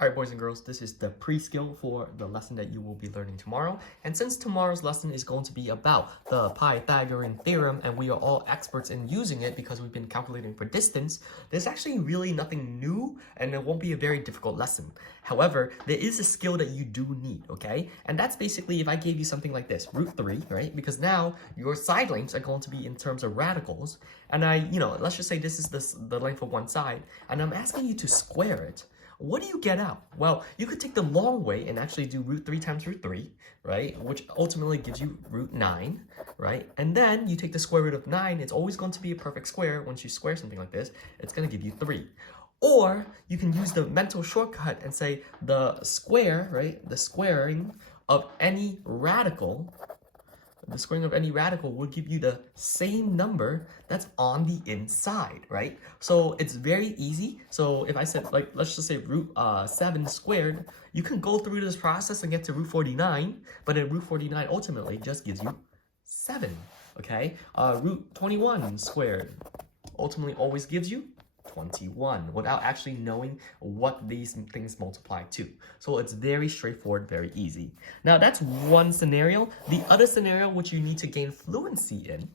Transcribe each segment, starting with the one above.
Alright boys and girls, this is the pre-skill for the lesson that you will be learning tomorrow. And since tomorrow's lesson is going to be about the Pythagorean theorem and we are all experts in using it because we've been calculating for distance, there's actually really nothing new and it won't be a very difficult lesson. However, there is a skill that you do need, okay? And that's basically if I gave you something like this, root 3, right? Because now your side lengths are going to be in terms of radicals. And let's just say this is the length of one side and I'm asking you to square it. What do you get out? Well, you could take the long way and actually do root 3 times root 3, right? Which ultimately gives you root 9, right? And then you take the square root of 9. It's always going to be a perfect square. Once you square something like this, it's going to give you 3. Or you can use the mental shortcut and say the square, right? The squaring of any radical, will give you the same number that's on the inside, right? So it's very easy. So if I said, like, let's just say root 7 squared, you can go through this process and get to root 49, but then root 49 ultimately just gives you 7, okay? Root 21 squared ultimately always gives you 21 without actually knowing what these things multiply to. So it's very straightforward, very easy. Now that's one scenario. The other scenario which you need to gain fluency in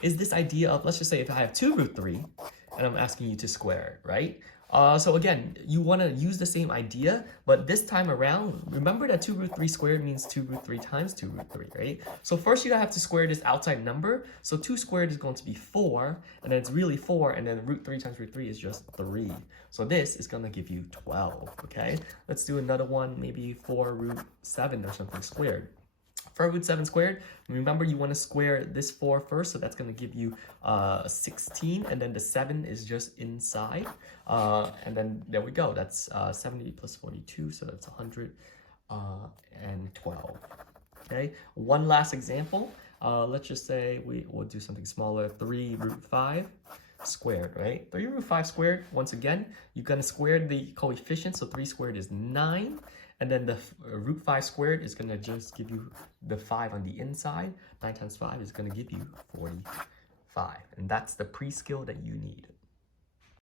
is this idea of, let's just say if I have 2 root 3 and I'm asking you to square it, right? So again, you want to use the same idea, but this time around, remember that 2 root 3 squared means 2 root 3 times 2 root 3, right? So first you have to square this outside number. So 2 squared is going to be 4, and then it's really 4, and then root 3 times root 3 is just 3. So this is going to give you 12, okay? Let's do another one, maybe 4 root 7 or something squared. 4 root 7 squared, remember you want to square this 4 first, so that's going to give you 16, and then the 7 is just inside, and then there we go, that's 70 plus 42, so that's 112, okay? One last example, let's just say we'll do something smaller, 3 root 5 squared, right? 3 root 5 squared, once again, you're going to square the coefficient, so 3 squared is 9, and then the root 5 squared is going to just give you the 5 on the inside. 9 times 5 is going to give you 45. And that's the pre-skill that you need.